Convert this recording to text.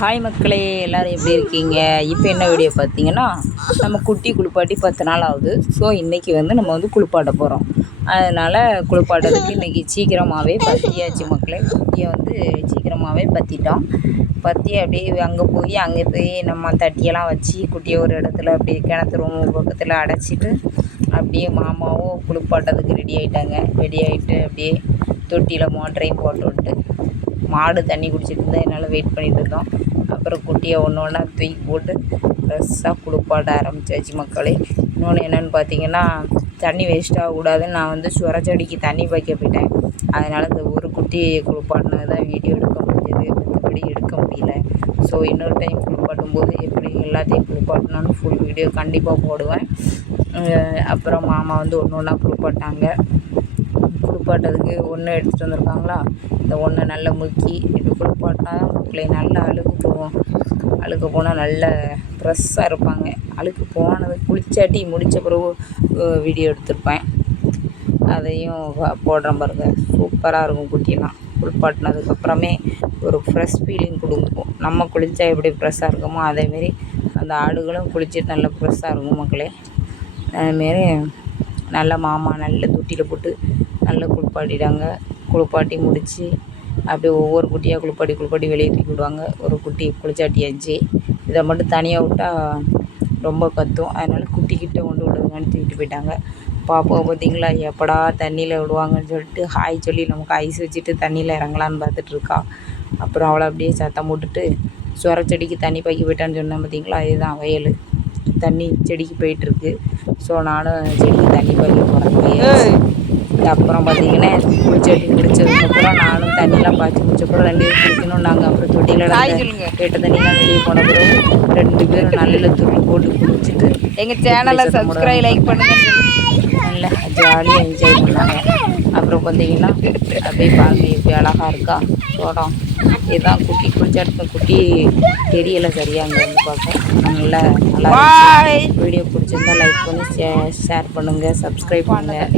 Hi மக்களே, எல்லோரும் எப்படி இருக்கீங்க? இப்போ என்ன வீடியோ பார்த்தீங்கன்னா, நம்ம குட்டி குளிப்பாட்டி 10 நாள் ஆகுது. ஸோ இன்றைக்கி நம்ம குளிப்பாட்ட போகிறோம். அதனால் குளிப்பாட்டுறதுக்கு இன்றைக்கி சீக்கிரமாகவே பற்றியாச்சு மக்களே. குட்டியை சீக்கிரமாகவே பற்றிட்டோம். பற்றி அப்படியே அங்கே போய் நம்ம தட்டியெல்லாம் வச்சு குட்டியை ஒரு இடத்துல அப்படியே கிணத்து ரூம் பக்கத்தில் அடைச்சிட்டு அப்படியே மாமாவும் குளிப்பாட்டத்துக்கு ரெடி ஆகிட்டாங்க. ரெடி ஆகிட்டு அப்படியே தொட்டியில் மோட்டரையும் போட்டு விட்டு மாடு தண்ணி குடிச்சிட்டு இருந்தால் என்னால் வெயிட் பண்ணிகிட்டு இருந்தோம். அப்புறம் குட்டியை ஒன்று ஒன்றா தூக்கி போட்டு ஃப்ரெஷ்ஷாக குளிப்பாட்ட ஆரம்பித்தாச்சு மக்களே. இன்னொன்று என்னென்னு பார்த்தீங்கன்னா, தண்ணி வேஸ்ட் ஆகக்கூடாதுன்னு நான் சுரச்செடிக்கு தண்ணி பாய்க்க போயிட்டேன். அதனால் இந்த ஒரு குட்டியை குளிப்பாட்டினது தான் வீடியோ எடுக்க முடிஞ்சது, மற்றபடி எடுக்க முடியல. ஸோ இன்னொரு டைம் குளிப்பாட்டும் போது எப்படி எல்லாத்தையும் குளிப்பாட்டணும்னு ஃபுல் வீடியோ கண்டிப்பாக போடுவேன். அப்புறம் மாமா ஒன்று ஒன்றா குளிப்பாட்டாங்க. குளிப்பாட்டதுக்கு ஒன்று எடுத்துகிட்டு வந்திருக்காங்களா, இந்த ஒன்றை நல்லா முக்கி இப்படி குளிப்பாட்டினா மக்களே நல்லா அழுக்கு போகும். அழுக்கு போனால் நல்ல ஃப்ரெஷ்ஷாக இருப்பாங்க. அழுக்கு போனது குளிச்சாட்டி முடித்த பிறகு வீடியோ எடுத்திருப்பேன், அதையும் போடுறேன் பாருங்க. சூப்பராக இருக்கும். குட்டிலாம் குளிப்பாட்டினதுக்கப்புறமே ஒரு ஃப்ரெஷ் ஃபீலிங் கொடுக்கும். நம்ம குளித்தா எப்படி ஃப்ரெஷ்ஷாக இருக்குமோ அதேமாரி அந்த ஆடுகளும் குளிச்சுட்டு நல்லா ஃப்ரெஷ்ஷாக இருக்கும் மக்களே. அதுமாரி நல்லா மாமா நல்ல தொட்டியில் போட்டு நல்லா குளிப்பாட்டிட்டாங்க. குளிப்பாட்டி முடித்து அப்படியே ஒவ்வொரு குட்டியாக குளிப்பாட்டி வெளியே தூக்கி விடுவாங்க. ஒரு குட்டி குளிச்சாட்டியாச்சு. இதை மட்டும் தனியாக விட்டால் ரொம்ப கத்தும். அதனால் குட்டிக்கிட்ட கொண்டு விடுங்கன்னு தூக்கிட்டு போயிட்டாங்க. பாப்பாவை பார்த்திங்களா, எப்படா தண்ணியில் விடுவாங்கன்னு சொல்லிட்டு ஹாய் சொல்லி நமக்கு ஐஸ் வச்சுட்டு தண்ணியில் இறங்கலான்னு பார்த்துட்ருக்கா. அப்புறம் அவளை அப்படியே சத்தம் போட்டுட்டு சொரச்செடிக்கு தண்ணி பாய்க்க போயிட்டான்னு சொன்னேன் பார்த்திங்களா, அதுதான் வயல். தண்ணி செடிக்கு போயிட்டுருக்கு. ஸோ நானும் செடிக்கு தண்ணி பாய்க்க போகிறேன். அப்புறம் பார்த்திங்கன்னா குளிச்செடி முடிச்சதுக்கப்புறம் நானும் தண்ணியெலாம் பாய்ச்சி முடிச்சப்பறம் 2 பேரும் குளிக்கணும். நாங்கள் அப்புறம் தொட்டியில் கேட்ட தண்ணியெலாம் வெளியே போன பிறகு 2 பேரும் நல்ல துணி போட்டு குளிச்சுட்டு எங்கள் சேனலை சப்ஸ்கிரைப் லைக் பண்ணுங்கள். நல்லா ஜாலியாக என்ஜாய் பண்ணாங்க. அப்புறம் பார்த்திங்கன்னா அப்படியே பாருங்க எப்படி அழகாக இருக்கா தோட்டம். இதுதான் குட்டி குளிச்சாட்டு குட்டி தெரியலை சரியாக அங்கே பார்க்க. நல்லா வீடியோ பிடிச்சிருந்தா லைக் பண்ணி ஷேர் பண்ணுங்கள், சப்ஸ்கிரைப் பண்ணுங்கள்.